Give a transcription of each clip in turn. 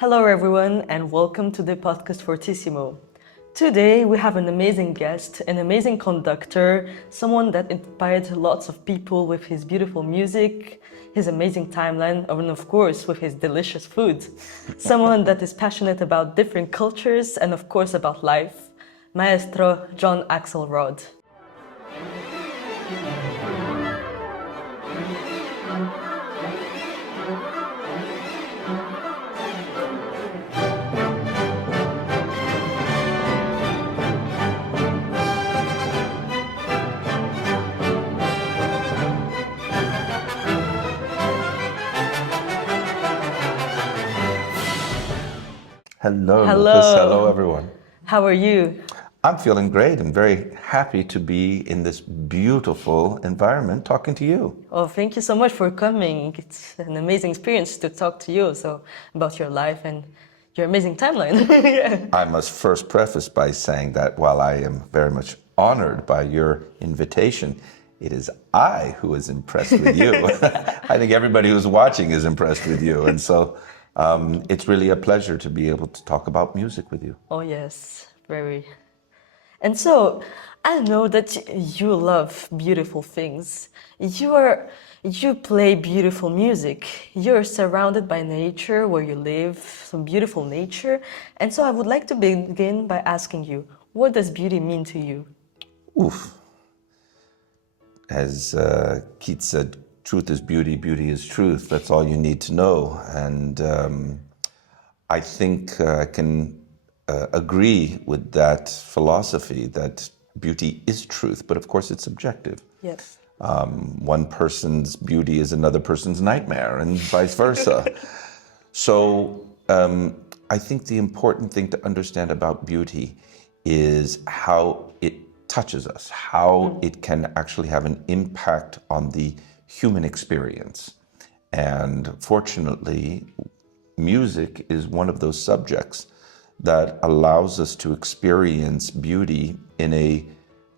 Hello everyone and welcome to the podcast Fortissimo. Today we have an amazing guest, an amazing conductor, someone that inspired lots of people with his beautiful music, his amazing timeline, and of course with his delicious food. Someone that is passionate about different cultures and of course about life, Maestro John Axelrod. Hello, Hello. Lucas. Hello, everyone. How are you? I'm feeling great. I'm very happy to be in this beautiful environment talking to you. Oh, thank you so much for coming. It's an amazing experience to talk to you about your life and your amazing timeline. Yeah. I must first preface by saying that while I am very much honored by your invitation, it is I who is impressed with you. I think everybody who's watching is impressed with you. And so it's really a pleasure to be able to talk about music with you. Oh, yes, very. And so I know that you love beautiful things. You play beautiful music. You're surrounded by nature where you live, some beautiful nature. And so I would like to begin by asking you, what does beauty mean to you? Oof. As Keats said, truth is beauty, beauty is truth. That's all you need to know. And I think I can agree with that philosophy that beauty is truth, but of course it's subjective. Yes. One person's beauty is another person's nightmare, and vice versa. So I think the important thing to understand about beauty is how it touches us, how it can actually have an impact on the human experience. And fortunately, music is one of those subjects that allows us to experience beauty in a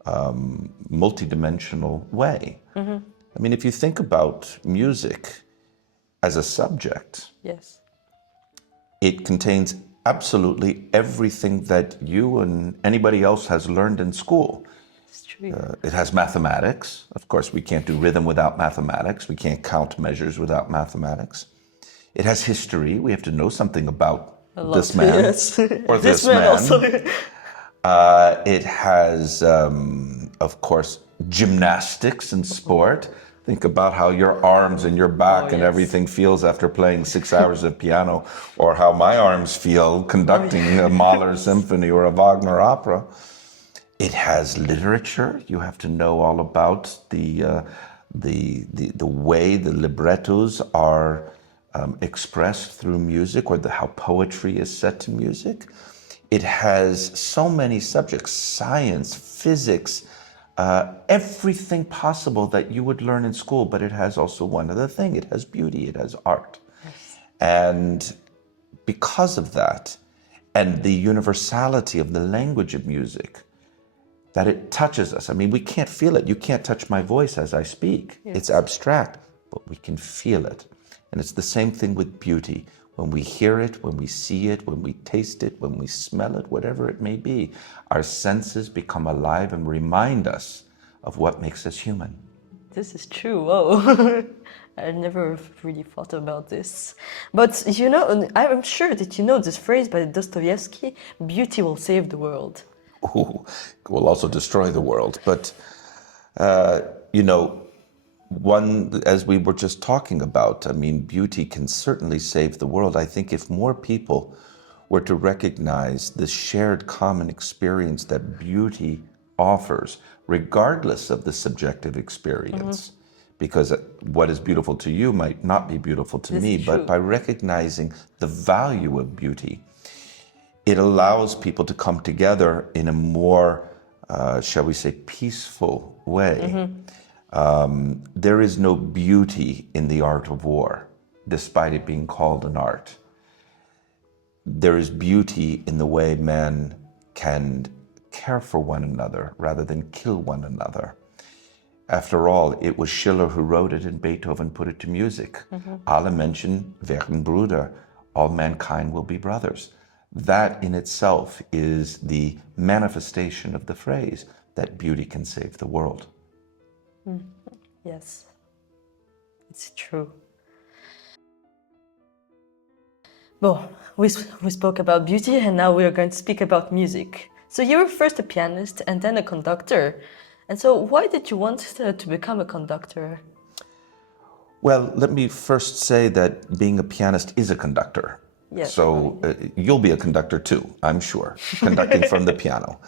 multidimensional way. Mm-hmm. I mean, if you think about music as a subject, Yes. it contains absolutely everything that you and anybody else has learned in school. It's true. It has mathematics. Of course, we can't do rhythm without mathematics. We can't count measures without mathematics. It has history. We have to know something about this man Yes. or This this man man. also. It has, of course, gymnastics and sport. Think about how your arms and your back and yes. everything feels after playing 6 hours of piano, or how my arms feel conducting a Mahler symphony or a Wagner opera. It has literature. You have to know all about the way the librettos are expressed through music, or how poetry is set to music. It has so many subjects: science, physics, everything possible that you would learn in school. But it has also one other thing: it has beauty, it has art. Yes. And because of that, and the universality of the language of music, that it touches us. I mean, we can't feel it. You can't touch my voice as I speak. Yes. It's abstract, but we can feel it. And it's the same thing with beauty. When we hear it, when we see it, when we taste it, when we smell it, whatever it may be, our senses become alive and remind us of what makes us human. This is true. Whoa. I never really thought about this. But you know, I'm sure that you know this phrase by Dostoevsky, beauty will save the world. Ooh, it will also destroy the world. But, you know, one, as we were just talking about, I mean, beauty can certainly save the world. I think if more people were to recognize the shared common experience that beauty offers, regardless of the subjective experience, because what is beautiful to you might not be beautiful to me, but by recognizing the value of beauty, it allows people to come together in a more, shall we say, peaceful way. There is no beauty in the art of war, despite it being called an art. There is beauty in the way men can care for one another rather than kill one another. After all, it was Schiller who wrote it and Beethoven put it to music. Alle Menschen wären Brüder. all mankind will be brothers. That in itself is the manifestation of the phrase that beauty can save the world. Yes, it's true. Well, we spoke about beauty and now we are going to speak about music. So you were first a pianist and then a conductor. And so why did you want to become a conductor? Well, let me first say that being a pianist is a conductor. Yes. So you'll be a conductor too, I'm sure, conducting from the piano.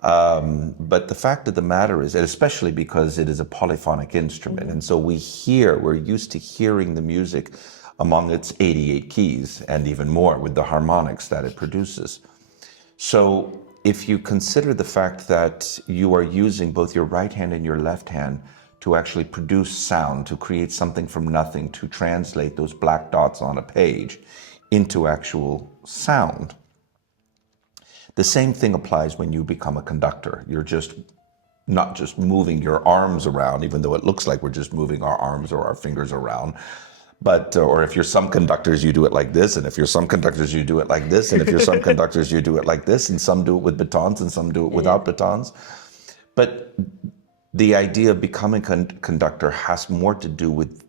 But the fact of the matter is, and especially because it is a polyphonic instrument, and so we're used to hearing the music among its 88 keys and even more with the harmonics that it produces. So if you consider the fact that you are using both your right hand and your left hand to actually produce sound, to create something from nothing, to translate those black dots on a page into actual sound, the same thing applies when you become a conductor. You're just not just moving your arms around, even though it looks like we're just moving our arms or our fingers around. But, or if you're some conductors, you do it like this, and if you're some conductors, you do it like this, and if you're some conductors, you do it like this, and some do it with batons, and some do it without batons. But the idea of becoming a conductor has more to do with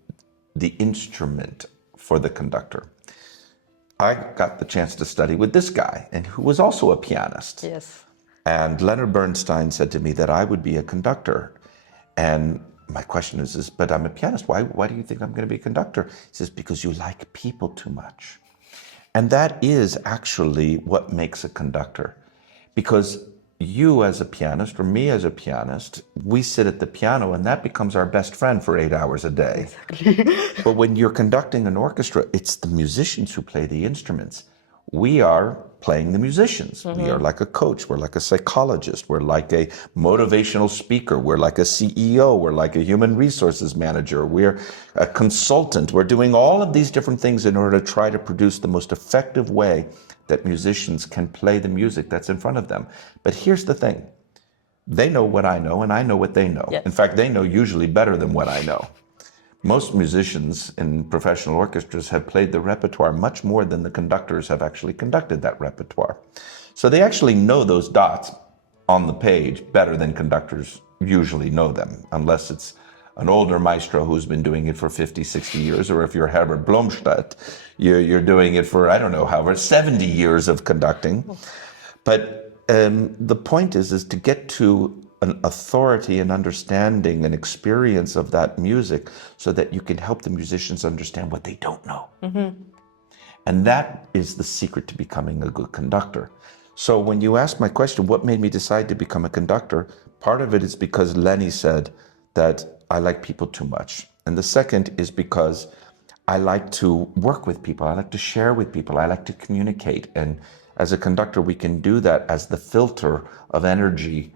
the instrument for the conductor. I got the chance to study with this guy, and who was also a pianist. Yes. And Leonard Bernstein said to me that I would be a conductor. And my question is, but I'm a pianist. Why do you think I'm going to be a conductor? He says, because you like people too much. And that is actually what makes a conductor. Because you as a pianist, or me as a pianist, we sit at the piano and that becomes our best friend for 8 hours a day. Exactly. But when you're conducting an orchestra, it's the musicians who play the instruments. We are playing the musicians. We are like a coach. We're like a psychologist. We're like a motivational speaker. We're like a CEO. We're like a human resources manager. We're a consultant. We're doing all of these different things in order to try to produce the most effective way that musicians can play the music that's in front of them. But here's the thing. They know what I know, and I know what they know. Yes. In fact, they know usually better than what I know. Most musicians in professional orchestras have played the repertoire much more than the conductors have actually conducted that repertoire. So they actually know those dots on the page better than conductors usually know them, unless it's an older maestro who's been doing it for 50, 60 years, or if you're Herbert Blomstedt, you're doing it for, I don't know, however, 70 years of conducting. But the point is to get to an authority and understanding and experience of that music so that you can help the musicians understand what they don't know. And that is the secret to becoming a good conductor. So when you ask my question, what made me decide to become a conductor? Part of it is because Lenny said that I like people too much. And the second is because I like to work with people. I like to share with people. I like to communicate. And as a conductor, we can do that as the filter of energy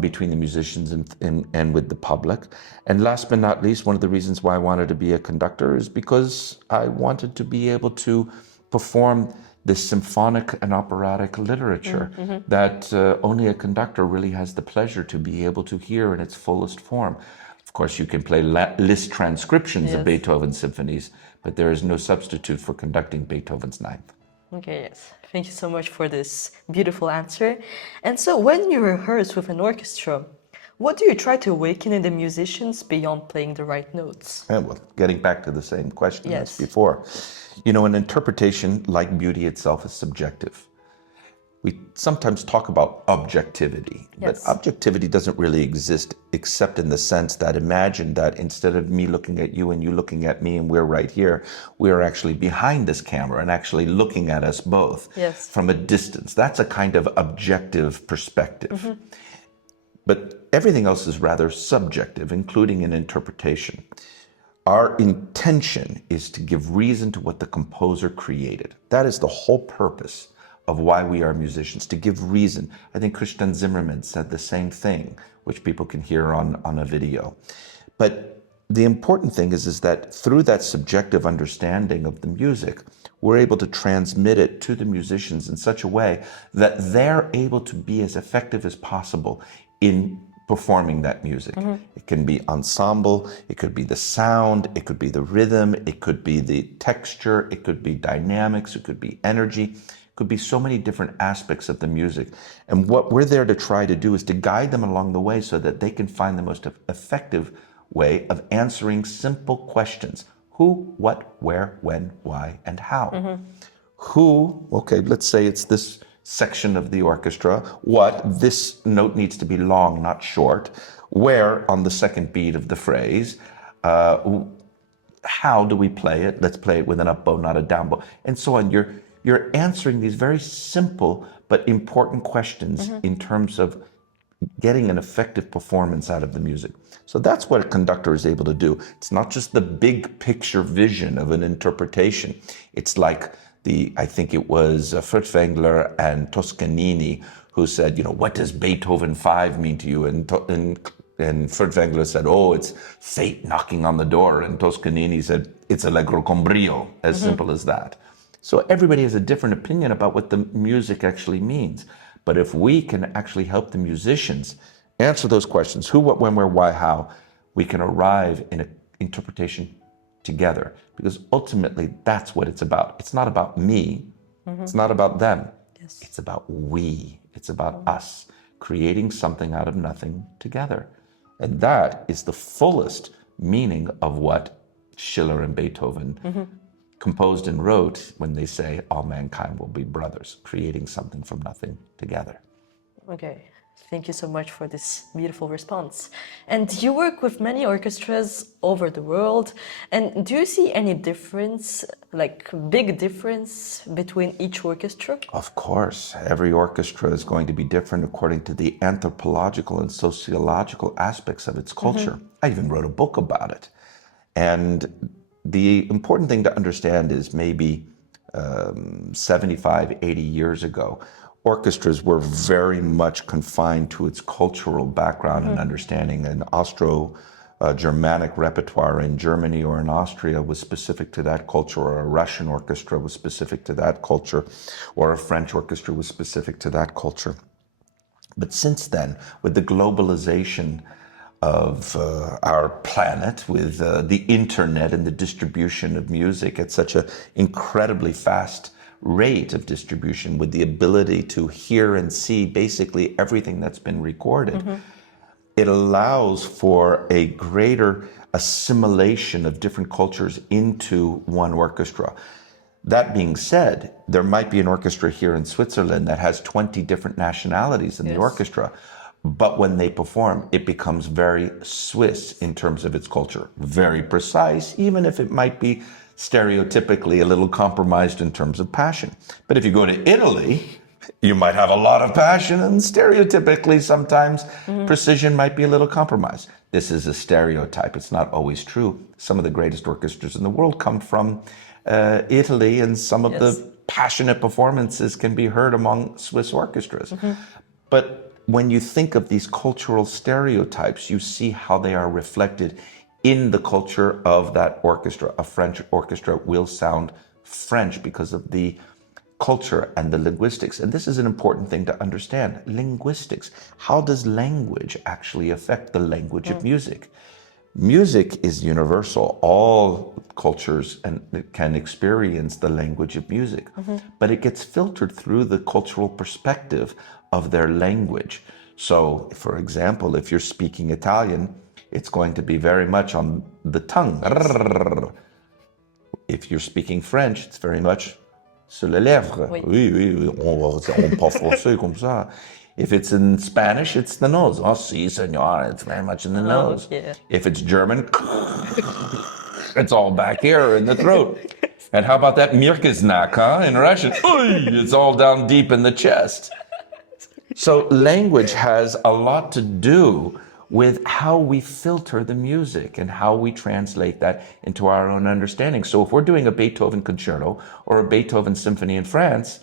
between the musicians and with the public. And last but not least, one of the reasons why I wanted to be a conductor is because I wanted to be able to perform this symphonic and operatic literature that only a conductor really has the pleasure to be able to hear in its fullest form. Of course, you can play Liszt transcriptions of Beethoven's symphonies, but there is no substitute for conducting Beethoven's Ninth. Okay, yes. Thank you so much for this beautiful answer. And so when you rehearse with an orchestra, what do you try to awaken in the musicians beyond playing the right notes? And well, getting back to the same question as Yes. before, you know, an interpretation, like beauty itself, is subjective. We sometimes talk about objectivity, Yes. but objectivity doesn't really exist except in the sense that imagine that instead of me looking at you and you looking at me and we're right here, we're actually behind this camera and actually looking at us both Yes. from a distance. That's a kind of objective perspective. But everything else is rather subjective, including an interpretation. Our intention is to give reason to what the composer created. That is the whole purpose of why we are musicians, to give reason. I think Christian Zimmermann said the same thing, which people can hear on a video. But the important thing is that through that subjective understanding of the music, we're able to transmit it to the musicians in such a way that they're able to be as effective as possible in performing that music. It can be ensemble, it could be the sound, it could be the rhythm, it could be the texture, it could be dynamics, it could be energy, it could be so many different aspects of the music. And what we're there to try to do is to guide them along the way so that they can find the most effective way of answering simple questions. Who, what, where, when, why, and how. Who, okay, let's say it's this section of the orchestra. What, this note needs to be long, not short. Where, on the second beat of the phrase. How do we play it? Let's play it with an up bow, not a down bow, and so on. You're answering these very simple but important questions in terms of getting an effective performance out of the music. So that's what a conductor is able to do. It's not just the big picture vision of an interpretation. It's like I think it was Furtwängler and Toscanini who said, what does Beethoven 5 mean to you? And Furtwängler said, oh, it's fate knocking on the door. And Toscanini said, it's allegro con brio, as simple as that. So everybody has a different opinion about what the music actually means. But if we can actually help the musicians answer those questions, who, what, when, where, why, how, we can arrive in an interpretation together. Because ultimately, that's what it's about. It's not about me. It's not about them. Yes. It's about we. It's about us creating something out of nothing together. And that is the fullest meaning of what Schiller and Beethoven composed and wrote when they say all mankind will be brothers, creating something from nothing together. Okay, thank you so much for this beautiful response. And you work with many orchestras over the world. And do you see any difference, like big difference between each orchestra? Of course, every orchestra is going to be different according to the anthropological and sociological aspects of its culture. I even wrote a book about it. And the important thing to understand is maybe 75, 80 years ago, orchestras were very much confined to its cultural background and understanding. An Austro-Germanic repertoire in Germany or in Austria was specific to that culture, or a Russian orchestra was specific to that culture, or a French orchestra was specific to that culture. But since then, with the globalization of our planet, with the internet and the distribution of music at such an incredibly fast rate of distribution, with the ability to hear and see basically everything that's been recorded, it allows for a greater assimilation of different cultures into one orchestra. That being said, there might be an orchestra here in Switzerland that has 20 different nationalities in the orchestra. But when they perform, it becomes very Swiss in terms of its culture. Very precise, even if it might be stereotypically a little compromised in terms of passion. But if you go to Italy, you might have a lot of passion, and stereotypically sometimes precision might be a little compromised. This is a stereotype. It's not always true. Some of the greatest orchestras in the world come from Italy, and some of the passionate performances can be heard among Swiss orchestras. But when you think of these cultural stereotypes, you see how they are reflected in the culture of that orchestra. A French orchestra will sound French because of the culture and the linguistics. And this is an important thing to understand. Linguistics. How does language actually affect the language of music? Music is universal. All cultures can experience the language of music, but it gets filtered through the cultural perspective of their language. So, for example, if you're speaking Italian, it's going to be very much on the tongue. If you're speaking French, it's very much sur les lèvres. Oui, on parle français comme ça. If it's in Spanish, it's the nose. Oh, sí, señor, it's very much in the nose. Yeah. If it's German, it's all back here in the throat. And how about that Mirkesnak, huh? In Russian, it's all down deep in the chest. So language has a lot to do with how we filter the music and how we translate that into our own understanding. So if we're doing a Beethoven concerto or a Beethoven symphony in France,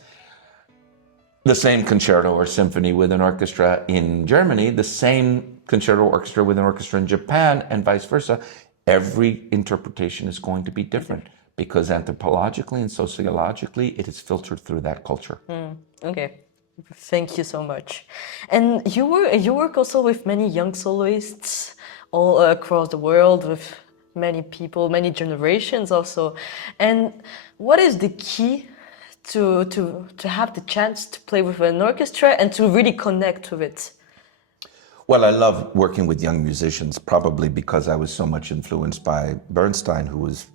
the same concerto or symphony with an orchestra in Germany, the same concerto orchestra with an orchestra in Japan, and vice versa, every interpretation is going to be different because anthropologically and sociologically, it is filtered through that culture. Okay. Thank you so much. And you work also with many young soloists all across the world with many people, many generations also. And what is the key to have the chance to play with an orchestra and to really connect with it? Well, I love working with young musicians, probably because I was so much influenced by Bernstein, who was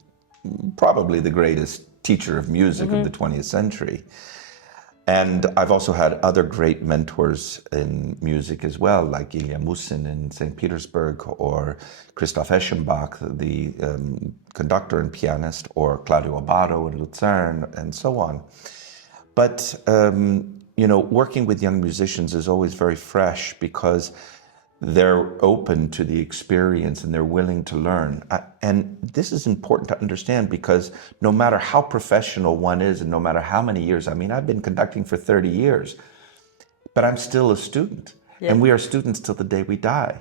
probably the greatest teacher of music of the 20th century. And I've also had other great mentors in music as well, like Ilya Musin in St. Petersburg, or Christoph Eschenbach, the conductor and pianist, or Claudio Abbado in Lucerne, and so on. But, working with young musicians is always very fresh because they're open to the experience and they're willing to learn. And this is important to understand because no matter how professional one is and no matter how many years, I mean, I've been conducting for 30 years, but I'm still a student. Yeah. And we are students till the day we die.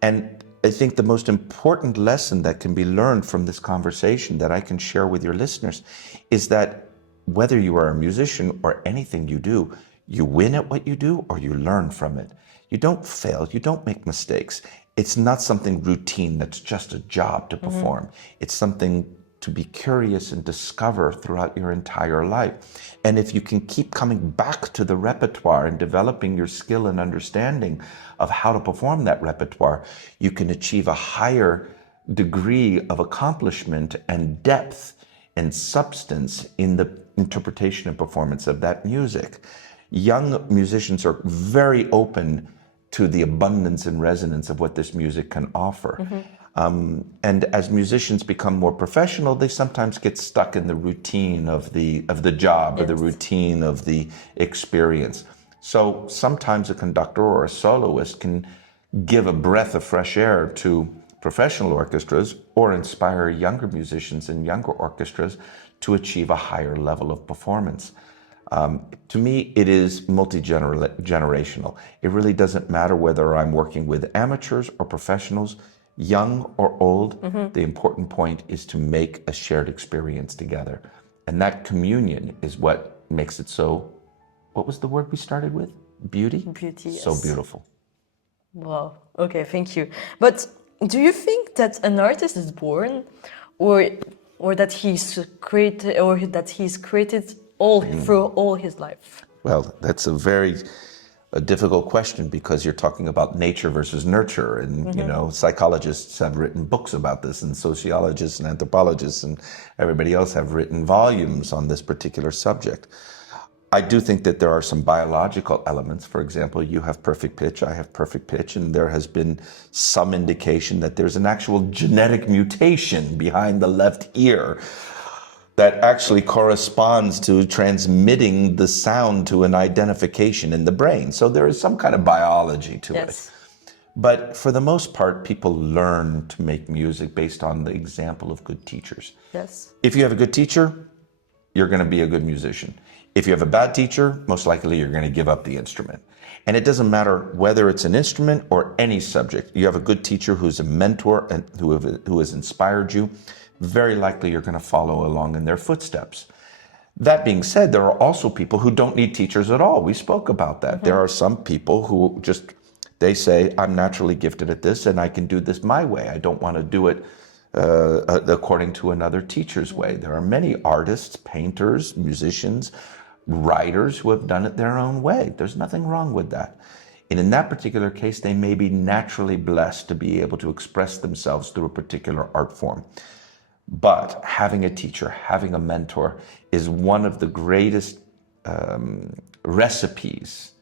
And I think the most important lesson that can be learned from this conversation that I can share with your listeners is that whether you are a musician or anything you do, you win at what you do or you learn from it. You don't fail, you don't make mistakes. It's not something routine that's just a job to perform. It's something to be curious and discover throughout your entire life. And if you can keep coming back to the repertoire and developing your skill and understanding of how to perform that repertoire, you can achieve a higher degree of accomplishment and depth and substance in the interpretation and performance of that music. Young musicians are very open to the abundance and resonance of what this music can offer. And as musicians become more professional, they sometimes get stuck in the routine of the job or the routine of the experience. So sometimes a conductor or a soloist can give a breath of fresh air to professional orchestras or inspire younger musicians and younger orchestras to achieve a higher level of performance. To me, it is multi-generational. It really doesn't matter whether I'm working with amateurs or professionals, young or old. The important point is to make a shared experience together. And that communion is what makes it so, what was the word we started with? Beauty? Beauty, yes. So beautiful. Wow. Okay, thank you. But do you think that an artist is born or that he's created through all his life? Well, that's a very difficult question because you're talking about nature versus nurture. And, psychologists have written books about this, and sociologists and anthropologists and everybody else have written volumes on this particular subject. I do think that there are some biological elements. For example, you have perfect pitch, I have perfect pitch, and there has been some indication that there's an actual genetic mutation behind the left ear that actually corresponds to transmitting the sound to an identification in the brain. So there is some kind of biology to it. But for the most part, people learn to make music based on the example of good teachers. Yes. If you have a good teacher, you're going to be a good musician. If you have a bad teacher, most likely you're going to give up the instrument. And it doesn't matter whether it's an instrument or any subject. You have a good teacher who's a mentor and who has inspired you, very likely you're going to follow along in their footsteps. That being said, there are also people who don't need teachers at all. We spoke about that. There are some people who they say, I'm naturally gifted at this and I can do this my way. I don't want to do it according to another teacher's way. There are many artists, painters, musicians, writers who have done it their own way. There's nothing wrong with that. And in that particular case, they may be naturally blessed to be able to express themselves through a particular art form. But having a teacher, having a mentor is one of the greatest recipes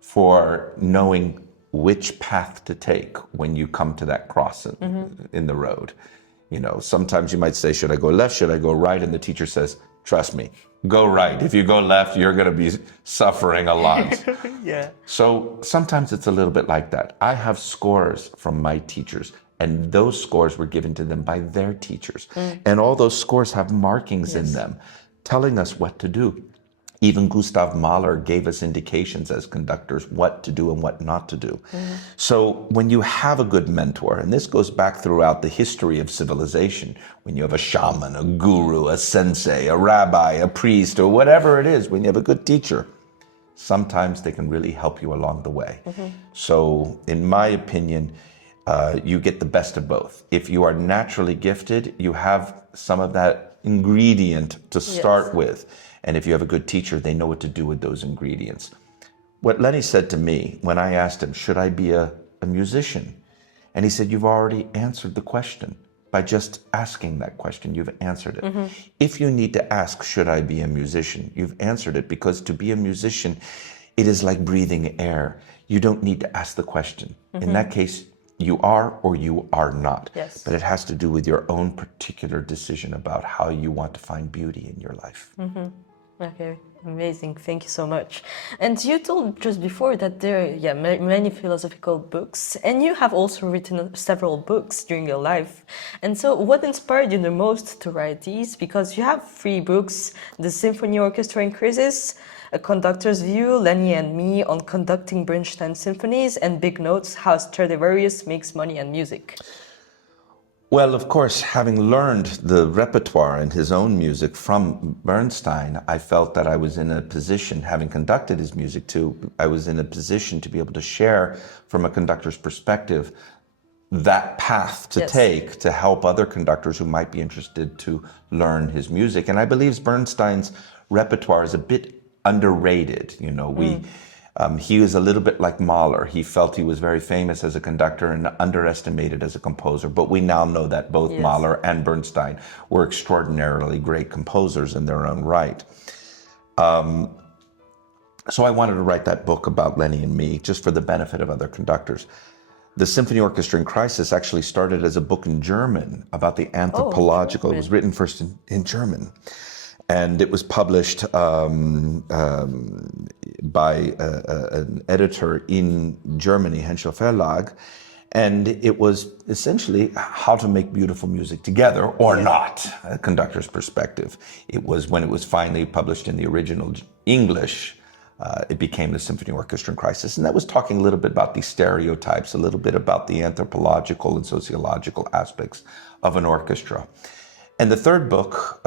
for knowing which path to take when you come to that cross in the road. Sometimes you might say, should I go left? Should I go right? And the teacher says, trust me, go right. If you go left, you're going to be suffering a lot. Yeah. So sometimes it's a little bit like that. I have scores from my teachers, and those scores were given to them by their teachers. And all those scores have markings in them telling us what to do. Even Gustav Mahler gave us indications as conductors what to do and what not to do. So when you have a good mentor, and this goes back throughout the history of civilization, when you have a shaman, a guru, a sensei, a rabbi, a priest, or whatever it is, when you have a good teacher, sometimes they can really help you along the way. So in my opinion, you get the best of both. If you are naturally gifted, you have some of that ingredient to start with. And if you have a good teacher, they know what to do with those ingredients. What Lenny said to me when I asked him, should I be a musician? And he said, you've already answered the question. By just asking that question, you've answered it. If you need to ask, should I be a musician? You've answered it, because to be a musician, it is like breathing air. You don't need to ask the question. In that case, you are or you are not. Yes. But it has to do with your own particular decision about how you want to find beauty in your life. Okay, amazing. Thank you so much. And you told just before that there are many philosophical books, and you have also written several books during your life. And so what inspired you the most to write these? Because you have 3 books: The Symphony Orchestra in Crisis, A Conductor's View, Lenny and Me on Conducting Bernstein Symphonies, and Big Notes, How Stradivarius Makes Money and Music. Well, of course, having learned the repertoire and his own music from Bernstein, I felt that I was in a position, having conducted his music too, I was in a position to be able to share from a conductor's perspective that path to take to help other conductors who might be interested to learn his music. And I believe Bernstein's repertoire is a bit underrated. You know, he was a little bit like Mahler. He felt he was very famous as a conductor and underestimated as a composer. But we now know that both Mahler and Bernstein were extraordinarily great composers in their own right. So I wanted to write that book about Lenny and Me, just for the benefit of other conductors. The Symphony Orchestra in Crisis actually started as a book in German about the anthropological. It was written first in German. And it was published by an editor in Germany, Henschel Verlag. And it was essentially how to make beautiful music together or not, a conductor's perspective. It was when it was finally published in the original English, it became the Symphony Orchestra in Crisis. And that was talking a little bit about these stereotypes, a little bit about the anthropological and sociological aspects of an orchestra. And the third book,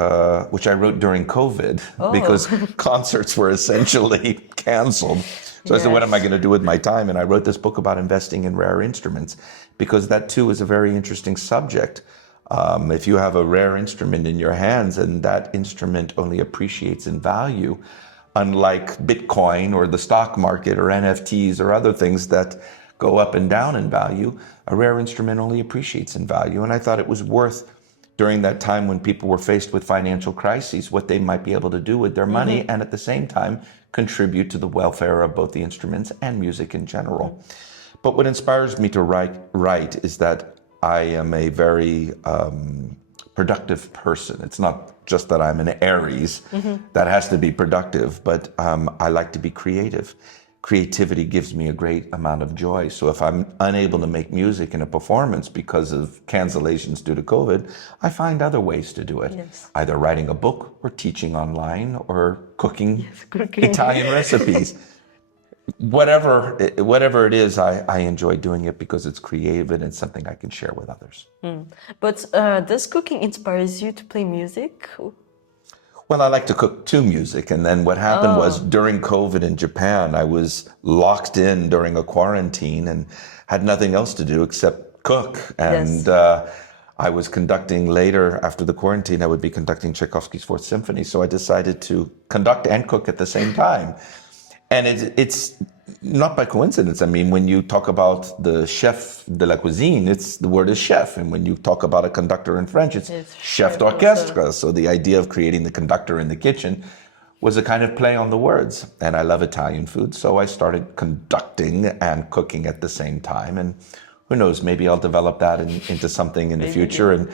which I wrote during COVID, because concerts were essentially canceled. So I said, what am I going to do with my time? And I wrote this book about investing in rare instruments, because that too is a very interesting subject. If you have a rare instrument in your hands and that instrument only appreciates in value, unlike Bitcoin or the stock market or NFTs or other things that go up and down in value, a rare instrument only appreciates in value. And I thought it was worth, during that time when people were faced with financial crises, what they might be able to do with their money and at the same time contribute to the welfare of both the instruments and music in general. But what inspires me to write is that I am a very productive person. It's not just that I'm an Aries that has to be productive, but I like to be creative. Creativity gives me a great amount of joy. So if I'm unable to make music in a performance because of cancellations due to COVID, I find other ways to do it. Either writing a book or teaching online or cooking Italian recipes. Whatever it is, I enjoy doing it because it's creative and it's something I can share with others. But does cooking inspires you to play music? Well, I like to cook to music. And then what happened was during COVID in Japan, I was locked in during a quarantine and had nothing else to do except cook. And I was conducting later, after the quarantine, I would be conducting Tchaikovsky's Fourth Symphony. So I decided to conduct and cook at the same time. And it's not by coincidence. I mean, when you talk about the chef de la cuisine, the word is chef. And when you talk about a conductor in French, it's chef d'orchestre. So the idea of creating the conductor in the kitchen was a kind of play on the words. And I love Italian food, so I started conducting and cooking at the same time. And who knows, maybe I'll develop that into something in the future. And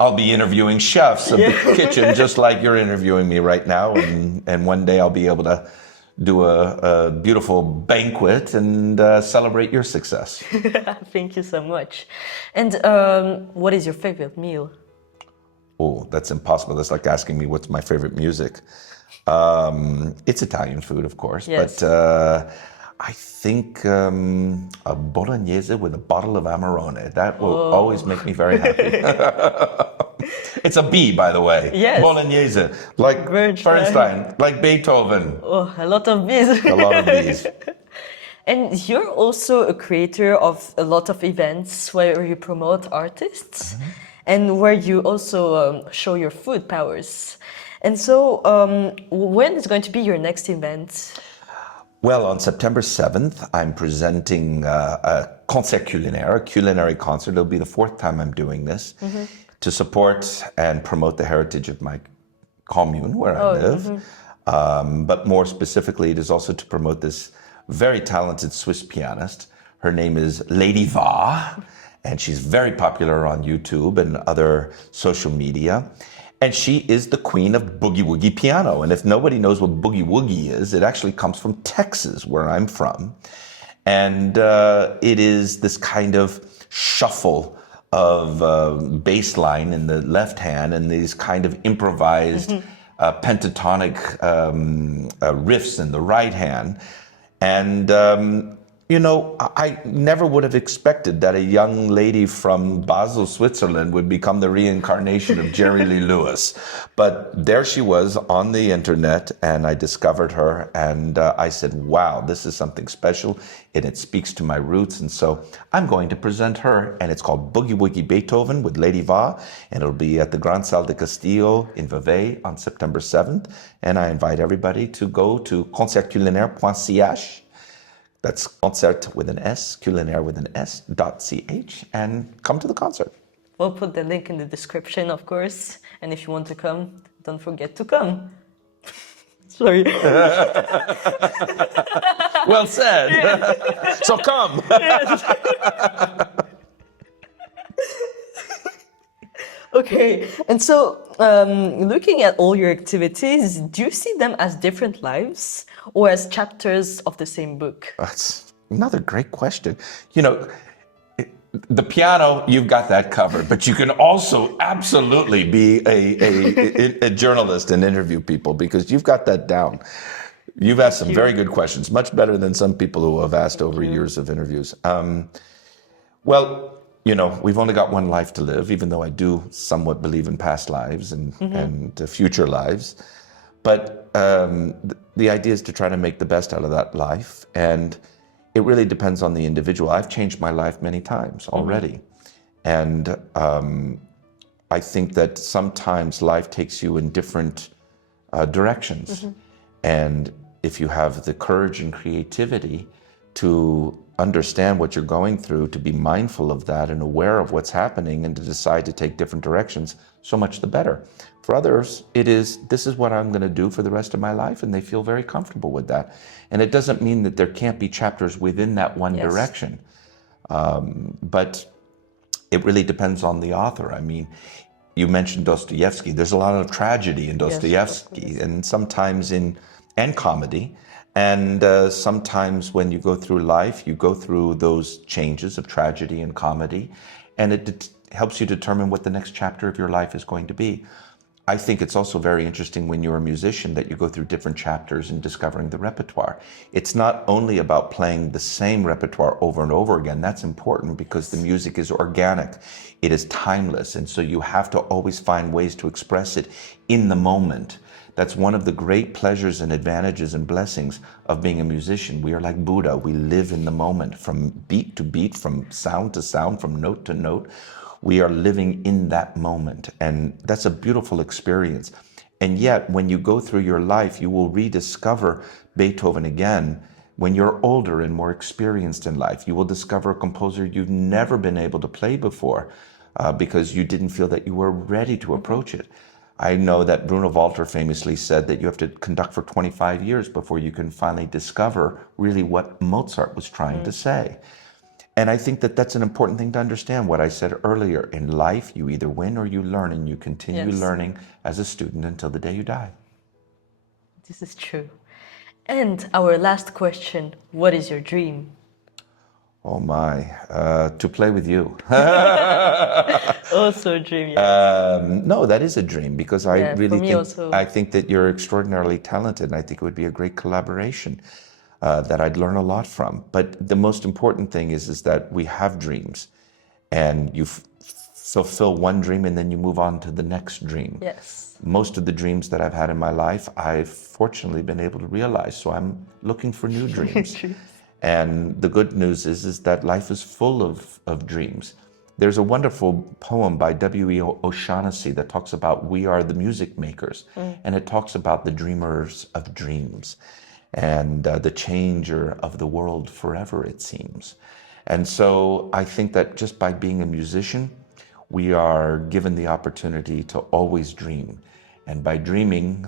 I'll be interviewing chefs of the kitchen, just like you're interviewing me right now. And one day I'll be able to do a beautiful banquet and celebrate your success. Thank you so much. And what is your favorite meal? Oh, that's impossible. That's like asking me what's my favorite music. It's Italian food, of course, but I think a bolognese with a bottle of Amarone. That will always make me very happy. It's a B, by the way. Yes. Bolognese, like Bernstein, like Beethoven. Oh, a lot of bees. A lot of bees. And you're also a creator of a lot of events where you promote artists and where you also show your food powers. And so, when is going to be your next event? Well, on September 7th, I'm presenting a concert culinaire, a culinary concert. It'll be the fourth time I'm doing this to support and promote the heritage of my commune where I live. But more specifically, it is also to promote this very talented Swiss pianist. Her name is Lady Va, and she's very popular on YouTube and other social media. And she is the queen of boogie woogie piano. And if nobody knows what boogie woogie is, it actually comes from Texas, where I'm from. And it is this kind of shuffle of bass line in the left hand and these kind of improvised pentatonic riffs in the right hand. And, you know, I never would have expected that a young lady from Basel, Switzerland would become the reincarnation of Jerry Lee Lewis. But there she was on the internet, and I discovered her, and I said, wow, this is something special, and it speaks to my roots. And so I'm going to present her, and it's called Boogie Woogie Beethoven with Lady Va, and it'll be at the Grand Salle de Castillo in Vevey on September 7th. And I invite everybody to go to concertculinaire.ch. That's concert with an S, culinaire with an S.ch, and come to the concert. We'll put the link in the description, of course. And if you want to come, don't forget to come. Sorry. Well said. So come. Okay, and so looking at all your activities, do you see them as different lives or as chapters of the same book? That's another great question. You know, the piano, you've got that covered, but you can also absolutely be a journalist and interview people because you've got that down. You've asked some very good questions, much better than some people who have asked over years of interviews. Well, you know, we've only got one life to live, even though I do somewhat believe in past lives and future lives. But the idea is to try to make the best out of that life. And it really depends on the individual. I've changed my life many times already. And I think that sometimes life takes you in different directions. And if you have the courage and creativity to understand what you're going through, to be mindful of that and aware of what's happening and to decide to take different directions, so much the better. For others, it is, this is what I'm going to do for the rest of my life, and they feel very comfortable with that. And it doesn't mean that there can't be chapters within that one direction. But it really depends on the author. I mean, you mentioned Dostoevsky. There's a lot of tragedy in Dostoevsky, and sometimes and comedy. And sometimes when you go through life, you go through those changes of tragedy and comedy, and it helps you determine what the next chapter of your life is going to be. I think it's also very interesting when you're a musician that you go through different chapters in discovering the repertoire. It's not only about playing the same repertoire over and over again. That's important because the music is organic. It is timeless. And so you have to always find ways to express it in the moment. That's one of the great pleasures and advantages and blessings of being a musician. We are like Buddha. We live in the moment, from beat to beat, from sound to sound, from note to note. We are living in that moment, and that's a beautiful experience. And yet, when you go through your life, you will rediscover Beethoven again. When you're older and more experienced in life, you will discover a composer you've never been able to play before because you didn't feel that you were ready to approach it. I know that Bruno Walter famously said that you have to conduct for 25 years before you can finally discover really what Mozart was trying to say. And I think that that's an important thing to understand. What I said earlier, in life, you either win or you learn, and you continue learning as a student until the day you die. This is true. And our last question, what is your dream? Oh my, to play with you. Also a dream, yes. No, that is a dream because I really think, also. I think that you're extraordinarily talented, and I think it would be a great collaboration that I'd learn a lot from. But the most important thing is that we have dreams, and you fulfill one dream and then you move on to the next dream. Yes. Most of the dreams that I've had in my life, I've fortunately been able to realize. So I'm looking for new dreams. And the good news is that life is full of dreams. There's a wonderful poem by W.E. O'Shaughnessy that talks about we are the music makers. And it talks about the dreamers of dreams and the changer of the world forever, it seems. And so I think that just by being a musician, we are given the opportunity to always dream. And by dreaming,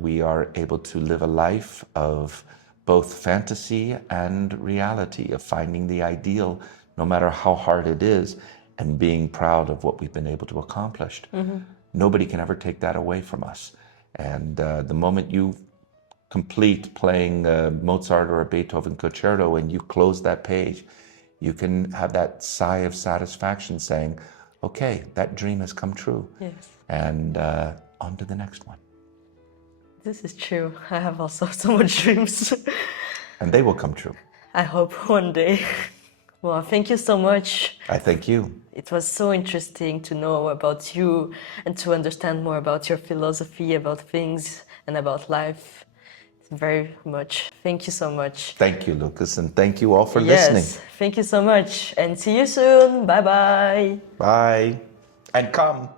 we are able to live a life of both fantasy and reality, of finding the ideal, no matter how hard it is, and being proud of what we've been able to accomplish. Nobody can ever take that away from us. And the moment you complete playing Mozart or a Beethoven concerto and you close that page, you can have that sigh of satisfaction saying, okay, that dream has come true. Yes. And on to the next one. This is true. I have also so much dreams. And they will come true. I hope one day. Well, thank you so much. I thank you. It was so interesting to know about you and to understand more about your philosophy, about things and about life. Very much. Thank you so much. Thank you, Lucas, and thank you all for Yes, listening. thank you so much. And see you soon. Bye-bye. Bye. And come.